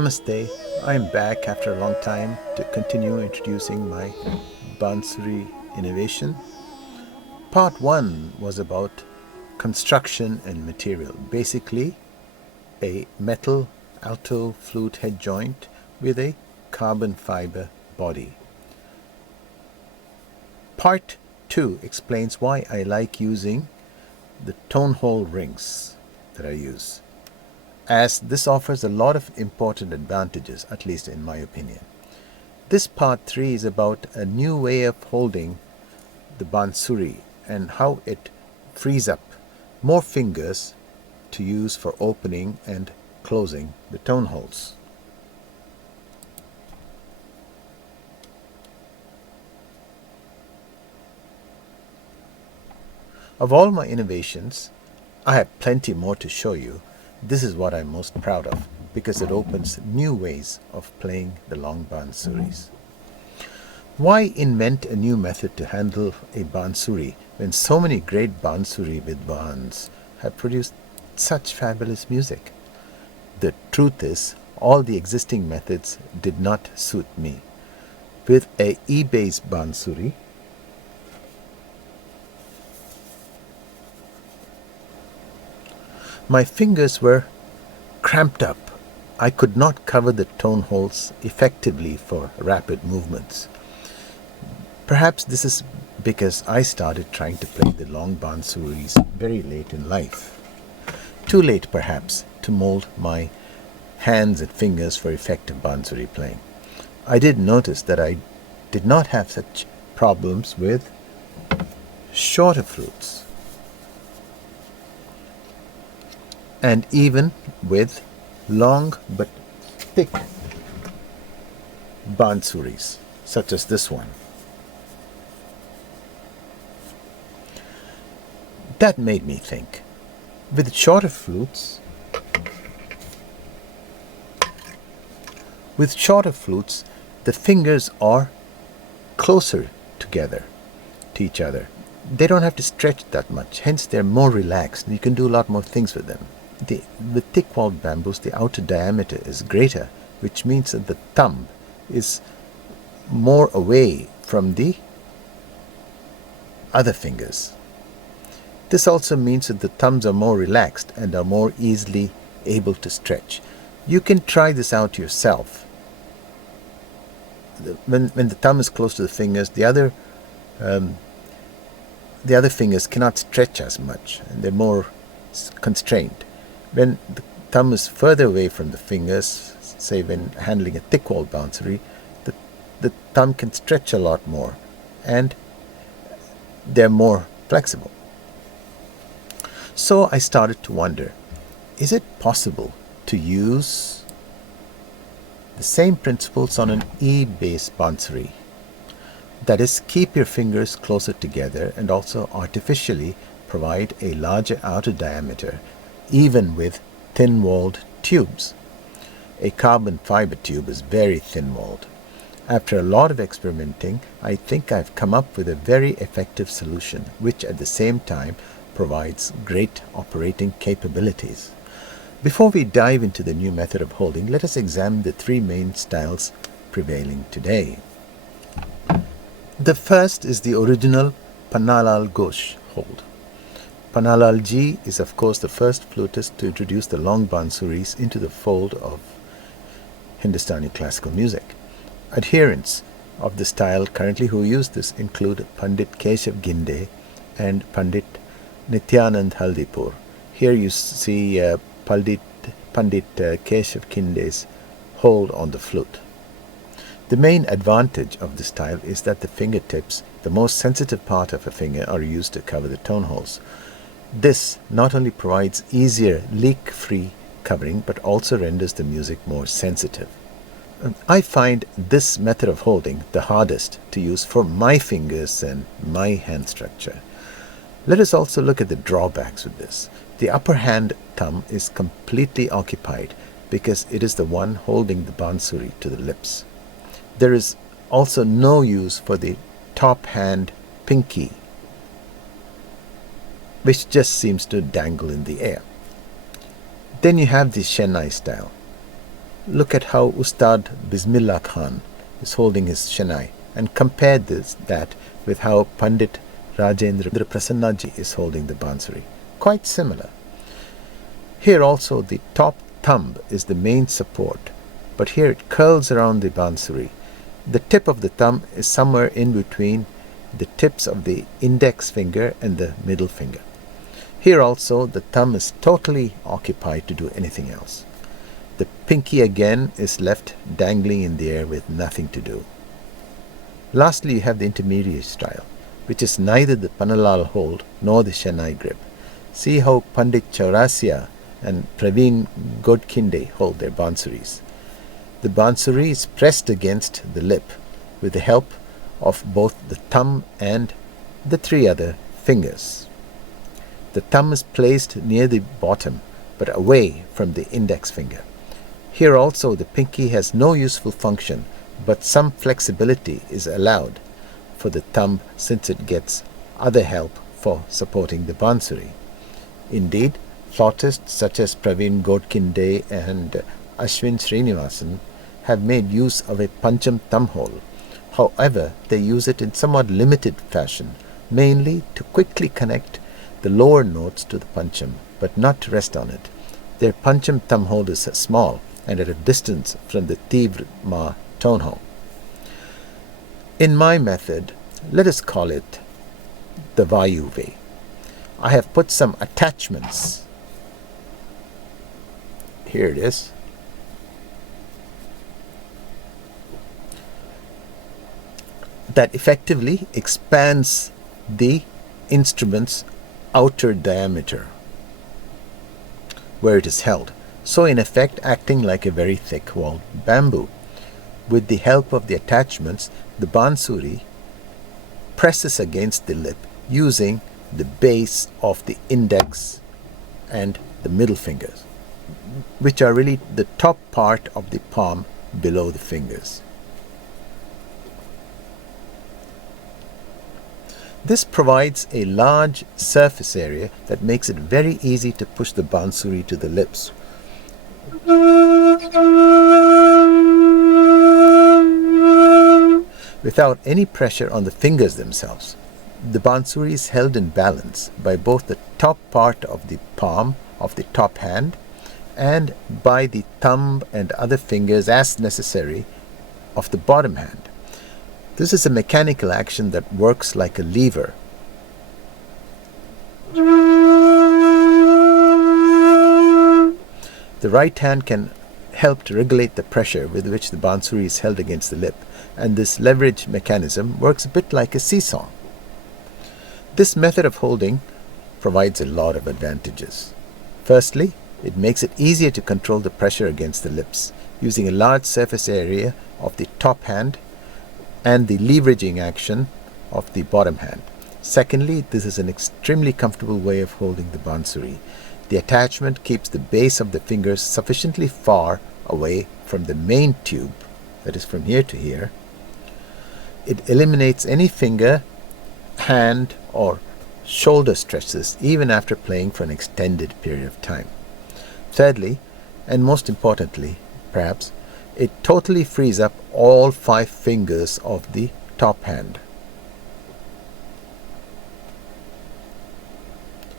Namaste. I'm back after a long time to continue introducing my Bansuri innovation. Part 1 was about construction and material. Basically, a metal alto flute head joint with a carbon fiber body. Part 2 explains why I like using the tone hole rings that I use, as this offers a lot of important advantages, at least in my opinion. This part 3 is about a new way of holding the Bansuri and how it frees up more fingers to use for opening and closing the tone holes. Of all my innovations, I have plenty more to show you. This is what I'm most proud of because it opens new ways of playing the long Bansuris. Why invent a new method to handle a Bansuri when so many great Bansuri Vidwans have produced such fabulous music? The truth is, all the existing methods did not suit me. With a E-bass Bansuri, my fingers were cramped up. I could not cover the tone holes effectively for rapid movements. Perhaps this is because I started trying to play the long Bansuris very late in life. Too late, perhaps, to mold my hands and fingers for effective Bansuri playing. I did notice that I did not have such problems with shorter flutes, and even with long but thick Bansuris, such as this one. That made me think. With shorter flutes, the fingers are closer together to each other. They don't have to stretch that much, hence they're more relaxed and you can do a lot more things with them. With thick-walled bamboos, the outer diameter is greater, which means that the thumb is more away from the other fingers. This also means that the thumbs are more relaxed and are more easily able to stretch. You can try this out yourself. When the thumb is close to the fingers, the other fingers cannot stretch as much, and they're more constrained. When the thumb is further away from the fingers, say when handling a thick-walled Bansuri, the thumb can stretch a lot more and they're more flexible. So I started to wonder, is it possible to use the same principles on an E-bass Bansuri? That is, keep your fingers closer together and also artificially provide a larger outer diameter, even with thin-walled tubes. A carbon fiber tube is very thin-walled. After a lot of experimenting, I think I've come up with a very effective solution, which at the same time provides great operating capabilities. Before we dive into the new method of holding, let us examine the three main styles prevailing today. The first is the original Pannalal Ghosh hold. Pannalal Ji is of course the first flutist to introduce the long Bansuris into the fold of Hindustani classical music. Adherents of the style currently who use this include Pandit Keshav Ginde and Pandit Nityanand Haldipur. Here you see Pandit Keshav Ginde's hold on the flute. The main advantage of this style is that the fingertips, the most sensitive part of a finger, are used to cover the tone holes. This not only provides easier leak-free covering but also renders the music more sensitive. I find this method of holding the hardest to use for my fingers and my hand structure. Let us also look at the drawbacks with this. The upper hand thumb is completely occupied because it is the one holding the Bansuri to the lips. There is also no use for the top hand pinky, which just seems to dangle in the air. Then you have the Chennai style. Look at how Ustad Bismillah Khan is holding his Shanai, and compare that with how Pandit Rajendra Prasannaji is holding the Bansuri. Quite similar. Here also the top thumb is the main support, but here it curls around the Bansuri. The tip of the thumb is somewhere in between the tips of the index finger and the middle finger. Here also the thumb is totally occupied to do anything else. The pinky again is left dangling in the air with nothing to do. Lastly, you have the intermediate style, which is neither the Panalal hold nor the Shanai grip. See how Pandit Chaurasia and Praveen Godkinde hold their Bansuris. The Bansuri is pressed against the lip with the help of both the thumb and the 3 other fingers. The thumb is placed near the bottom but away from the index finger. Here also the pinky has no useful function, but some flexibility is allowed for the thumb since it gets other help for supporting the Bansuri. Indeed, flautists such as Praveen Godkinde and Ashwin Srinivasan have made use of a Pancham thumb hole. However, they use it in somewhat limited fashion, mainly to quickly connect the lower notes to the Pancham, but not to rest on it. Their Pancham thumb hole is small and at a distance from the Tivra Ma tone hole. In my method, let us call it the Vayu way. I have put some attachments. Here it is. That effectively expands the instrument's outer diameter where it is held, so in effect acting like a very thick walled bamboo. With the help of the attachments, the Bansuri presses against the lip using the base of the index and the middle fingers, which are really the top part of the palm below the fingers. This provides a large surface area that makes it very easy to push the Bansuri to the lips. Without any pressure on the fingers themselves. The Bansuri is held in balance by both the top part of the palm of the top hand and by the thumb and other fingers as necessary of the bottom hand. This is a mechanical action that works like a lever. The right hand can help to regulate the pressure with which the Bansuri is held against the lip, and this leverage mechanism works a bit like a seesaw. This method of holding provides a lot of advantages. Firstly, it makes it easier to control the pressure against the lips using a large surface area of the top hand and the leveraging action of the bottom hand. Secondly, this is an extremely comfortable way of holding the Bansuri. The attachment keeps the base of the fingers sufficiently far away from the main tube, that is from here to here. It eliminates any finger, hand or shoulder stretches even after playing for an extended period of time. Thirdly, and most importantly, perhaps, it totally frees up all 5 fingers of the top hand,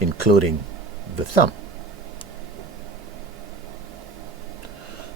including the thumb.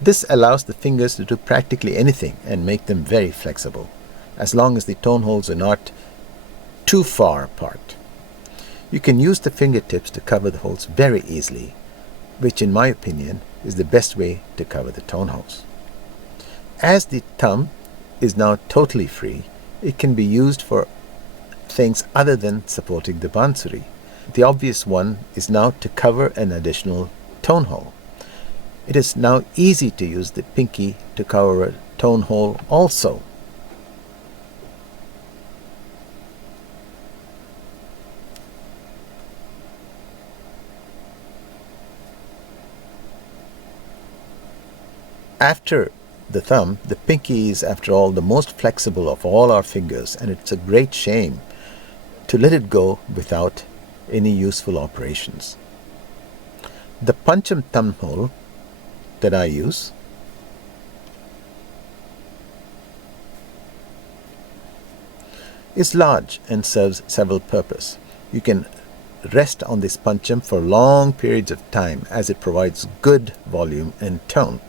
This allows the fingers to do practically anything and make them very flexible, as long as the tone holes are not too far apart. You can use the fingertips to cover the holes very easily, which in my opinion is the best way to cover the tone holes. As the thumb is now totally free, it can be used for things other than supporting the Bansuri. The obvious one is now to cover an additional tone hole. It is now easy to use the pinky to cover a tone hole also. After the thumb, the pinky is, after all, the most flexible of all our fingers, and it's a great shame to let it go without any useful operations. The Pancham thumb hole that I use is large and serves several purposes. You can rest on this pancham for long periods of time as it provides good volume and tone.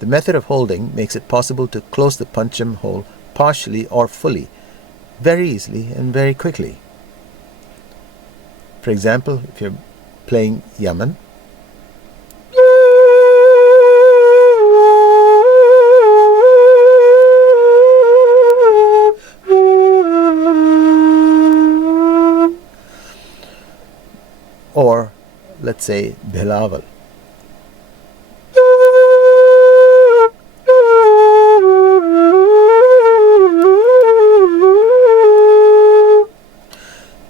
The method of holding makes it possible to close the pancham hole partially or fully, very easily and very quickly. For example, if you're playing Yaman, or let's say Bhilaval.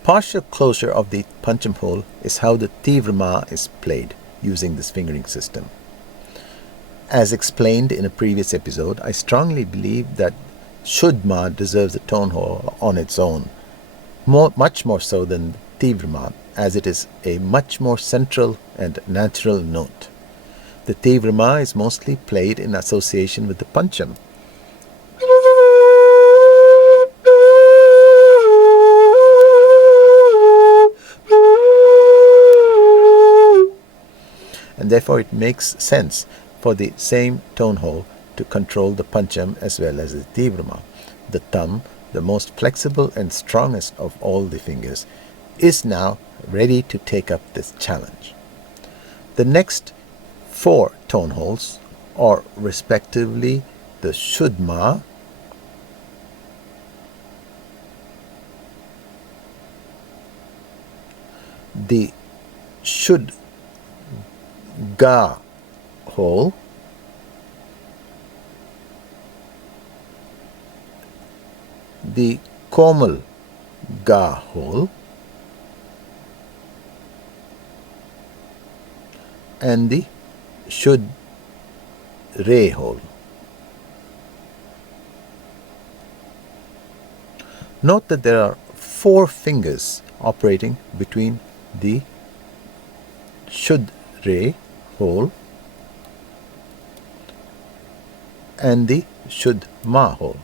Partial closure of the pancham hole is how the Tivrama is played using this fingering system. As explained in a previous episode, I strongly believe that Shuddhma deserves a tone hole on its own, much more so than Tivrama, as it is a much more central and natural note. The Tivrama is mostly played in association with the pancham. And therefore it makes sense for the same tone hole to control the pancham as well as the Tivrama. The thumb, the most flexible and strongest of all the fingers, is now ready to take up this challenge. The next 4 tone holes are respectively the Shuddhma, the Shuddh Ga hole, the Komal Ga hole, and the Shuddh Re hole. Note that there are 4 fingers operating between the Shuddh Re hole and the Shuddh Ma hole.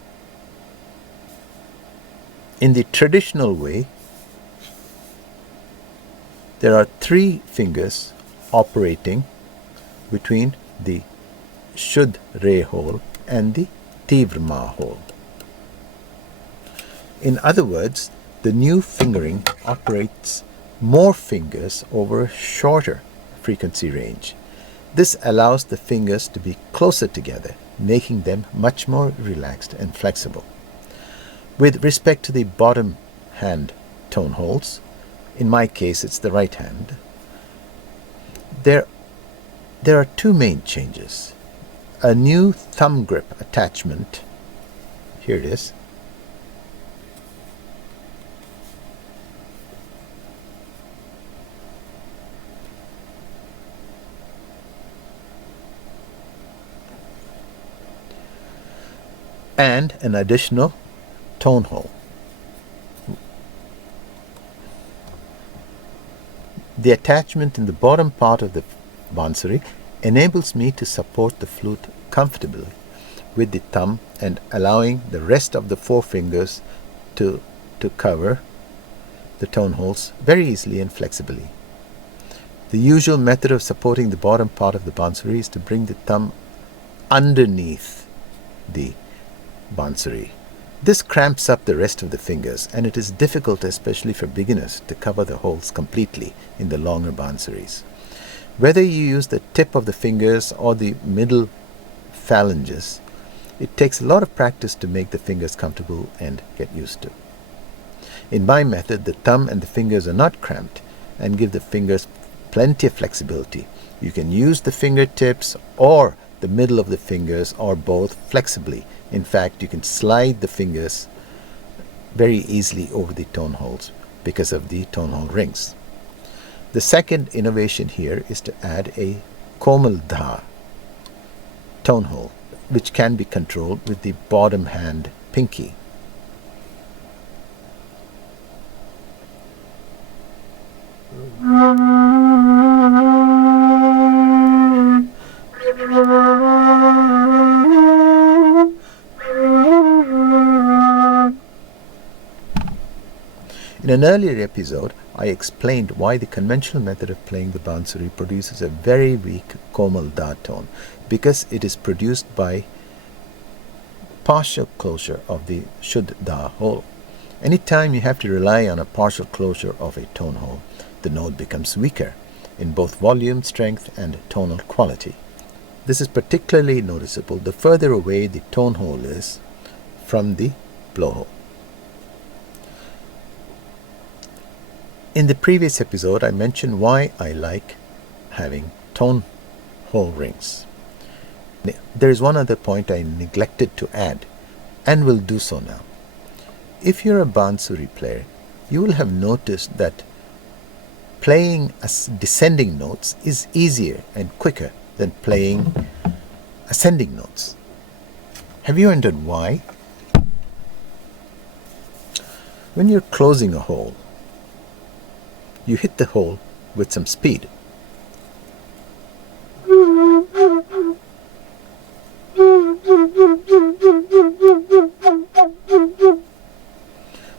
In the traditional way, there are 3 fingers operating between the Shuddh Re hole and the Tivrama hole. In other words, the new fingering operates more fingers over a shorter frequency range. This allows the fingers to be closer together, making them much more relaxed and flexible. With respect to the bottom hand tone holes, in my case it's the right hand, there are 2 main changes. A new thumb grip attachment, here it is, and an additional tone hole. The attachment in the bottom part of the Bansuri enables me to support the flute comfortably with the thumb and allowing the rest of the 4 fingers to cover the tone holes very easily and flexibly. The usual method of supporting the bottom part of the Bansuri is to bring the thumb underneath the Bansuri. This cramps up the rest of the fingers, and it is difficult, especially for beginners, to cover the holes completely in the longer Bansuris. Whether you use the tip of the fingers or the middle phalanges, it takes a lot of practice to make the fingers comfortable and get used to. In my method, the thumb and the fingers are not cramped and give the fingers plenty of flexibility. You can use the fingertips or the middle of the fingers or both flexibly. In fact, you can slide the fingers very easily over the tone holes because of the tone hole rings. The second innovation here is to add a Komal Dha tone hole, which can be controlled with the bottom hand pinky. In an earlier episode, I explained why the conventional method of playing the Bansuri produces a very weak Komal Da tone, because it is produced by partial closure of the Shuddh Da hole. Anytime you have to rely on a partial closure of a tone hole, the note becomes weaker in both volume, strength, and tonal quality. This is particularly noticeable the further away the tone hole is from the blowhole. In the previous episode, I mentioned why I like having tone hole rings. There is one other point I neglected to add, and will do so now. If you're a Bansuri player, you will have noticed that playing descending notes is easier and quicker than playing ascending notes. Have you wondered why? When you're closing a hole, you hit the hole with some speed.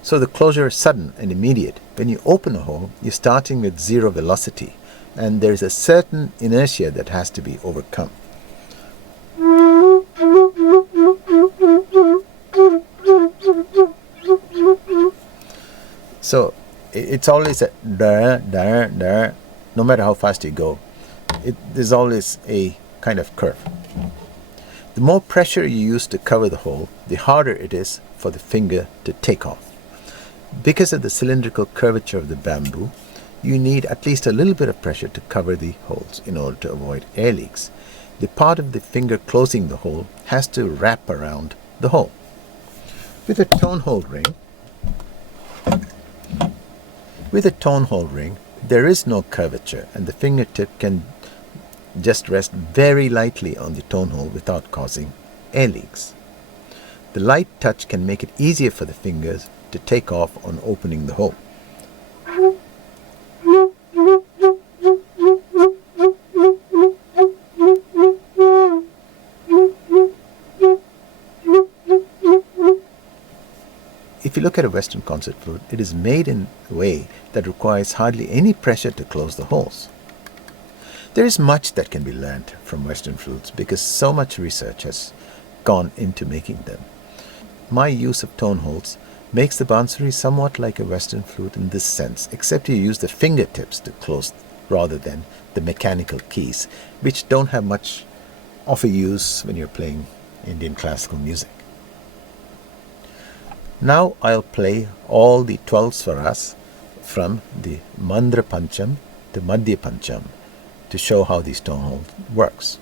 So the closure is sudden and immediate. When you open a hole, you're starting with zero velocity, and there's a certain inertia that has to be overcome. So it's always a da, da, da. No matter how fast you go, there's always a kind of curve. The more pressure you use to cover the hole, the harder it is for the finger to take off. Because of the cylindrical curvature of the bamboo, you need at least a little bit of pressure to cover the holes in order to avoid air leaks. The part of the finger closing the hole has to wrap around the hole. With a tone hole ring, there is no curvature, and the fingertip can just rest very lightly on the tone hole without causing air leaks. The light touch can make it easier for the fingers to take off on opening the hole. If you look at a Western concert flute, it is made in a way that requires hardly any pressure to close the holes. There is much that can be learned from Western flutes because so much research has gone into making them. My use of tone holes makes the Bansuri somewhat like a Western flute in this sense, except you use the fingertips to close rather than the mechanical keys, which don't have much of a use when you're playing Indian classical music. Now I'll play all the 12 swaras from the Mandra Pancham to Madhya Pancham to show how these tone hole works.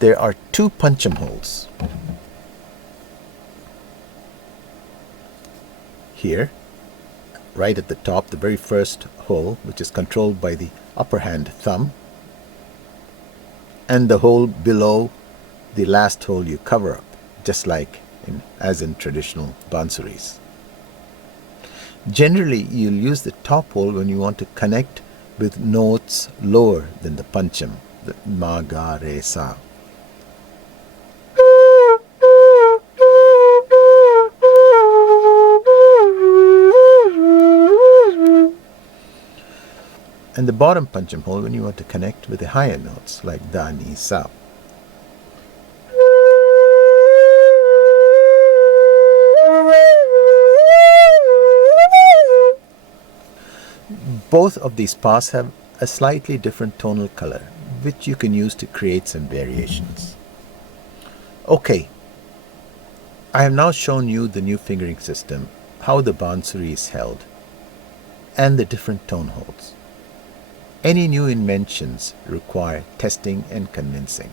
There are two pancham holes. Here, right at the top, the very first hole, which is controlled by the upper hand thumb, and the hole below the last hole you cover up, just like as in traditional bansuris. Generally, you'll use the top hole when you want to connect with notes lower than the pancham, the ma, ga, re, sa. And the bottom punching hole when you want to connect with the higher notes like da, ni, sa. Both of these parts have a slightly different tonal color, which you can use to create some variations. Okay, I have now shown you the new fingering system, how the Bansuri is held, and the different tone holds. Any new inventions require testing and convincing.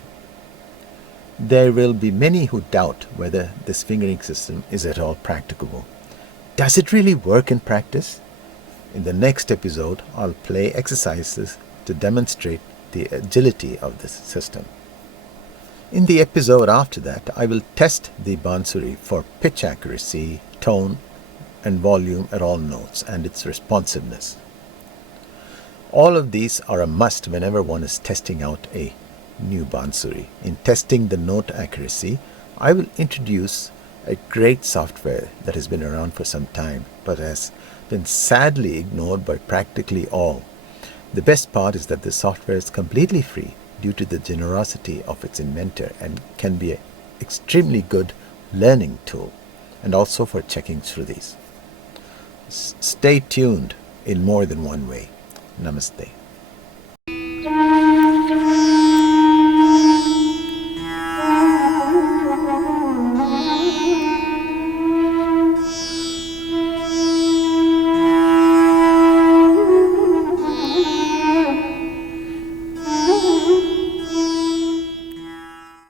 There will be many who doubt whether this fingering system is at all practicable. Does it really work in practice? In the next episode, I'll play exercises to demonstrate the agility of this system. In the episode after that, I will test the Bansuri for pitch accuracy, tone, and volume at all notes, and its responsiveness. All of these are a must whenever one is testing out a new Bansuri. In testing the note accuracy, I will introduce a great software that has been around for some time, but has been sadly ignored by practically all. The best part is that the software is completely free due to the generosity of its inventor and can be an extremely good learning tool and also for checking through these. Stay tuned in more than one way. Namaste.